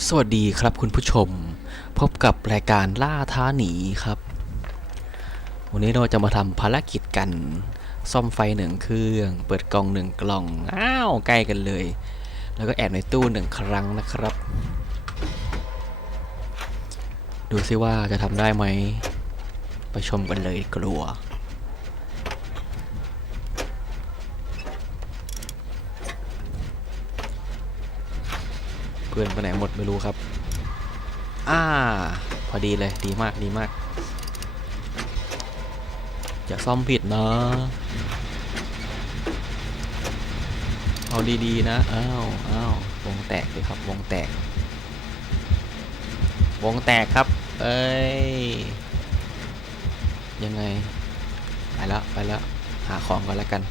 สวัสดีครับคุณผู้ชม พบกับรายการล่าท้าหนีครับ วันนี้เราจะมาทำภารกิจกัน ซ่อมไฟหนึ่งเครื่อง เปิดกล่องหนึ่งกล่อง อ้าว ใกล้กันเลย แล้วก็แอบในตู้หนึ่งครั้งนะครับ ดูซิว่าจะทำได้ไหม ไปชมกันเลยกลัว เพื่อนไปไหนหมดไม่รู้ครับ อ่า พอดีเลยดีมากดีมาก อย่าซ่อมผิดนะเอาดีๆนะ อ้าวอ้าววงแตกเลยครับ วงแตก วงแตกครับ เอ้ย ยังไง ไปแล้วไปแล้ว หาของก่อนแล้วกัน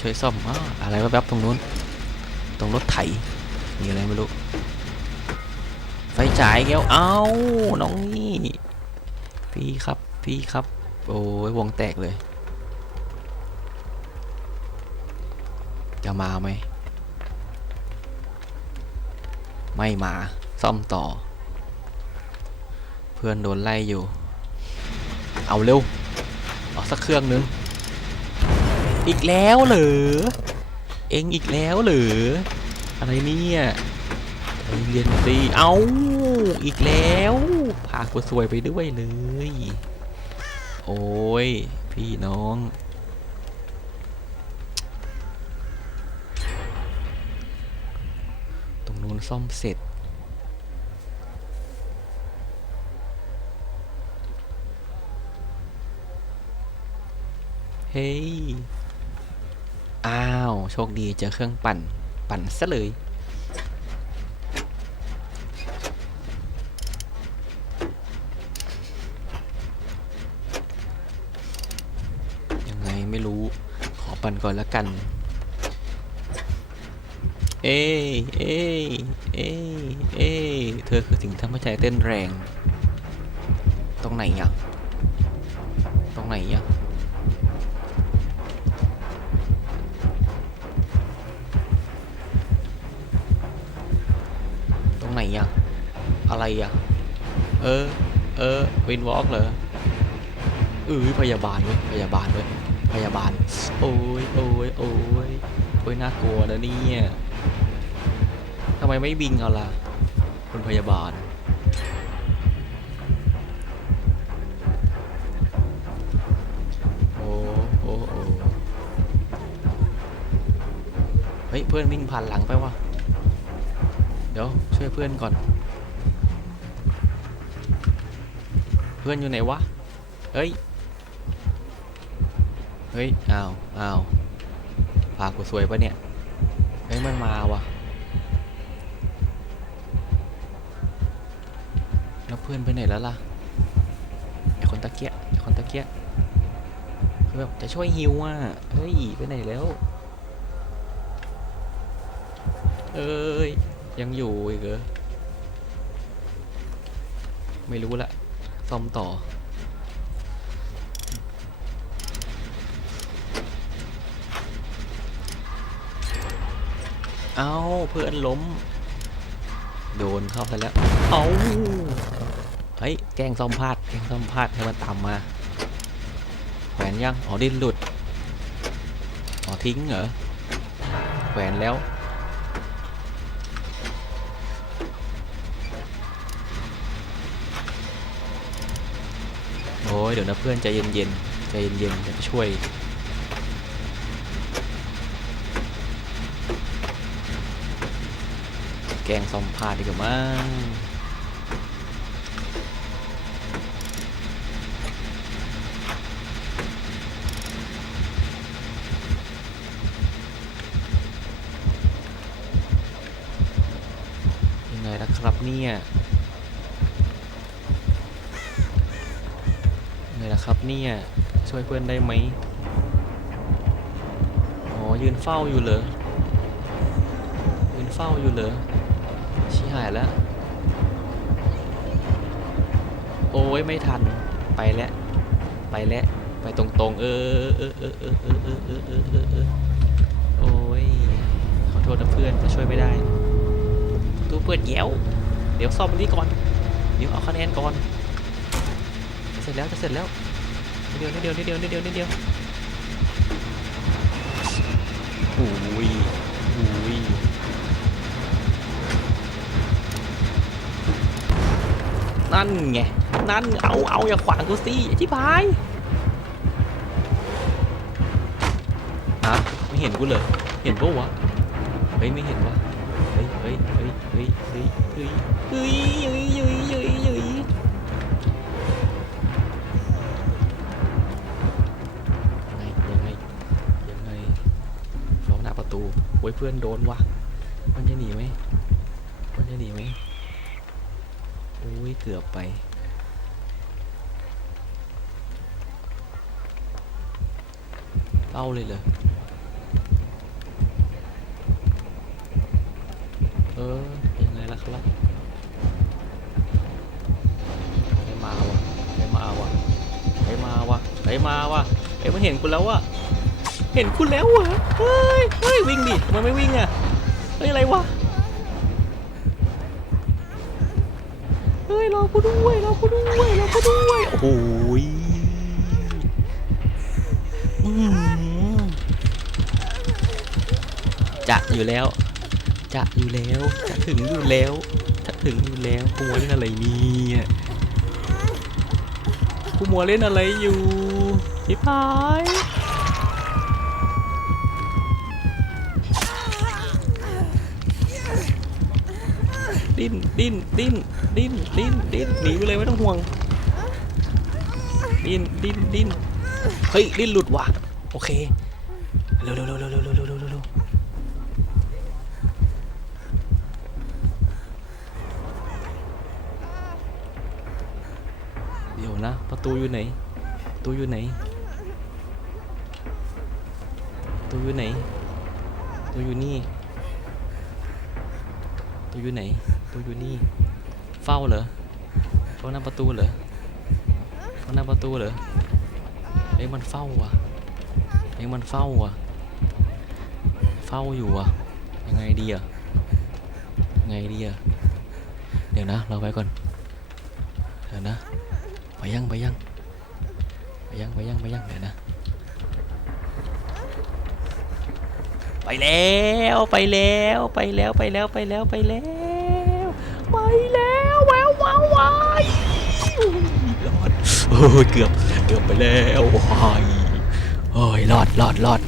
ช่วยซ่อมอ้าอะไรแวบๆตรงนู้น ตรงรถไถ มีอะไรไม่รู้ ไฟฉายแก้วเอ้า น้องนี่ พี่ครับ พี่ครับ โอ้ยวงแตกเลย จะมาไหม ไม่มา ซ่อมต่อ เพื่อนโดนไล่อยู่ เอาเร็ว เอาสักเครื่องนึง อีกแล้วเหรอ เองอีกแล้วเหรอ อะไรเนี่ยเรียนสิเอาอีกแล้วพากูสวยไปด้วยเลย โอ้ย พี่น้อง ตรงนู้นซ่อมเสร็จเฮ้ยอ้าว โชคดีเจอเครื่องปั่นปั่นซะเลยยังไงไม่รู้ขอปั่นก่อนละกัน เอ้เอ้เอ้เอ้เธอคือสิ่งทำให้ใจเต้นแรง ตรงไหนอะตรงไหนอะ รงไหนอะอะไรอะเออ เออวินวอล์กเหรอเออพยาบาลเว้ยพยาบาลเว้ยพยาบาล โอ้ยโอ้ยโอ้ยโอ้ยน่ากลัวนะเนี่ยทำไมไม่บิงเอาล่ะคุณพยาบาลโอ้โอ้โอ้เฮ้ยเพื่อนวิ่งผ่านหลังไปว่ะ เดี๋ยวช่วยเพื่อนก่อน เพื่อนอยู่ไหนวะ เฮ้ย เฮ้ย อ้าว อ้าวพากูสวยปะเนี่ย เฮ้ย มันมาวะแล้วเพื่อนไปไหนแล้วล่ะไอคนตะเกียไอคนตะเกียคือแบบจะช่วยฮิวอะ เฮ้ย ไปไหนแล้ว เอ้ย ยังอยู่อีกเหรอ ไม่รู้ละ ซ่อมต่อ เอาเพื่อนล้ม โดนเข้าไปแล้ว เอาเฮ้ย แกล้งซ่อมพลาด แกล้งซ่อมพลาดให้มันตามมาแขวนยัง อ๋อ ดิ้นหลุด อ๋อ ทิ้งเหรอ แขวนแล้ว โอ้ยเดี๋ยวนะเพื่อนใจเย็นๆใจเย็นๆเดี๋ยวช่วยแกงซอมพาดดีกว่ามั้งยังไงล่ะครับเนี่ย ไง ล่ะครับเนี่ยช่วยเพื่อนได้ไหมอ๋อยืนเฝ้าอยู่เหรอยืนเฝ้าอยู่เหรอชี้หายแล้วโอ้ยไม่ทันไปแล้วไปแล้วไปตรงๆเออเออเออเออเออเออเออเออเออเออโอ้ยขอโทษนะเพื่อนจะช่วยไม่ได้ตูเปิดแย้วเดี๋ยวซ่อมอันนี้ก่อนเดี๋ยวเอาคะแนนก่อน ร็จแล้วจะเสร็จแล้วนิดเดียวนิดเดียวนิดเดียวนิดเดียวนิดเดียวโอ้ยโอ้ยนั่นไง นั่นเอาเอาอย่าขวางกูสิอธิบายฮะไม่เห็นกูเลยเห็นปะวะเฮ้ยไม่เห็นวะเฮ้ยเฮ้ยเฮ้ยเฮ้ยเฮ้ยเฮ้ยเฮ้ยเฮ้ยเฮ้ย โอ้ยเพื่อนโดนวะมันจะหนีไหมมันจะหนีไหมโอ้ยเกือบไปเอาเลยเหรอเออยังไงล่ะครับใครมาวะใครมาวะใครมาวะใครมาวะเอ้ยมันเห็นคุณแล้ววะ ห็นคุณแล้ววะเฮ้ยเฮ้ยวิ่งดิทำไมไม่วิ่งอะเฮ้ยอะไรวะเฮ้ยรอกูด้วยรอกูด้วยรอกูด้วยโอ้โหยจะอยู่แล้ว จะอยู่แล้วจะถึงอยู่แล้วจะถึงอยู่แล้วกูมัวเล่นอะไรเนี่ยกูมัวเล่นอะไรอยู่ชิบหาย ดิ้นดิ้นดิ้นดิ้นดิ้นดิ้นหนีไปเลยไม่ต้องห่วงดิ้นดิ้นดิ้นเฮ้ยดิ้นหลุดว่ะโอเคเร็วเร็วเร็วเร็วเร็วเร็วเร็วเร็วเร็วเดี๋ยวนะประตูอยู่ไหนประตูอยู่ไหนประตูอยู่ไหนประตูอยู่นี่ประ ตูอยู่นี่ เฝ้าเหรอเฝ้าหน้าประตูเหรอเฝ้าหน้าประตูเหรอเอ้ยมันเฝ้าว่ะเอ้ยมันเฝ้าว่ะ เฝ้าอยู่อะ ยังไงดีอะยังไงดีอะเดี๋ยวนะเราไปก่อนเดี๋ยวนะไปยังไปยังไปยังไปยังไปยังเดี๋ยวนะไปแล้วไปแล้วไปแล้วไปแล้วไปแล้วไปแล้ว ไปแล้วแวววาววายรอดเอ้ยเกือบเกือบไปแล้วโอ้ยโอ้ยรอดรอดรอด